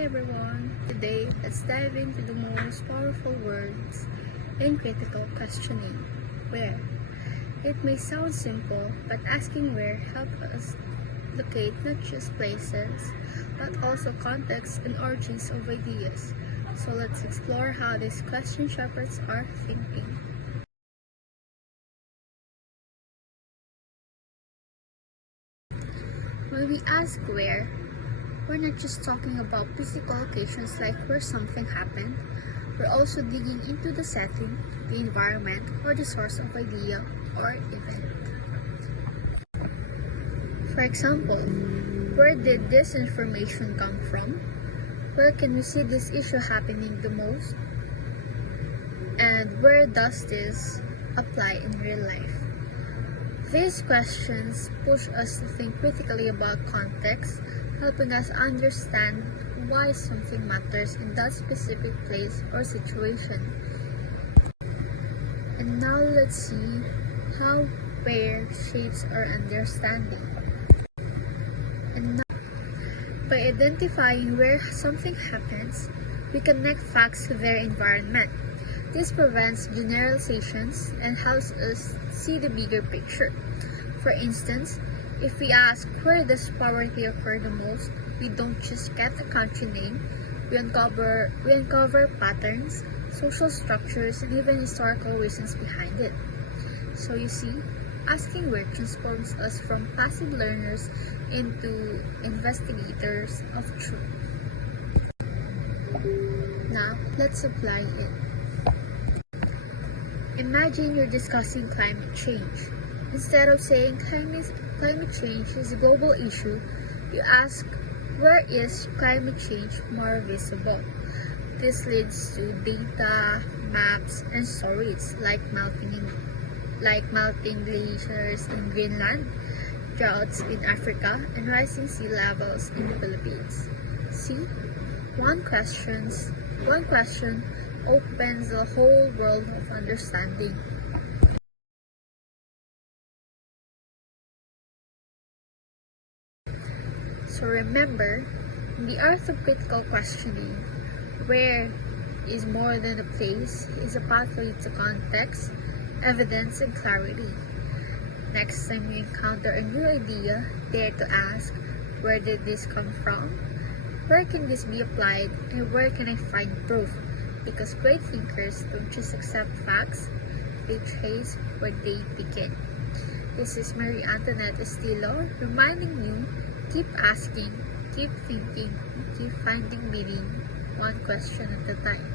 everyone! Today, let's dive into the most powerful words in critical questioning, where. It may sound simple, but asking where helps us locate not just places, but also context and origins of ideas. So let's explore how this question shepherds our thinking. When we ask where, we're not just talking about physical locations like where something happened, we're also digging into the setting, the environment, or the source of idea or event. For example, where did this information come from? Where can we see this issue happening the most? And where does this apply in real life? These questions push us to think critically about context, helping us understand why something matters in that specific place or situation. And now let's see how where shapes our understanding. And now, by identifying where something happens, we connect facts to their environment. This prevents generalizations and helps us see the bigger picture. For instance, if we ask where does poverty occur the most, we don't just get a country name, we uncover patterns, social structures, and even historical reasons behind it. So you see, asking where transforms us from passive learners into investigators of truth. Now, let's apply it. Imagine you're discussing climate change. Instead of saying climate change is a global issue, you ask, where is climate change more visible? This leads to data, maps, and stories like melting glaciers in Greenland, droughts in Africa, and rising sea levels in the Philippines. See, one question opens a whole world of understanding. So remember, in the art of critical questioning, where is more than a place is a pathway to context, evidence, and clarity. Next time you encounter a new idea, dare to ask, where did this come from? Where can this be applied? And where can I find proof? Because great thinkers don't just accept facts, they trace where they begin. This is Marie Antoinette Estilo reminding you, keep asking, keep thinking, keep finding meaning, one question at a time.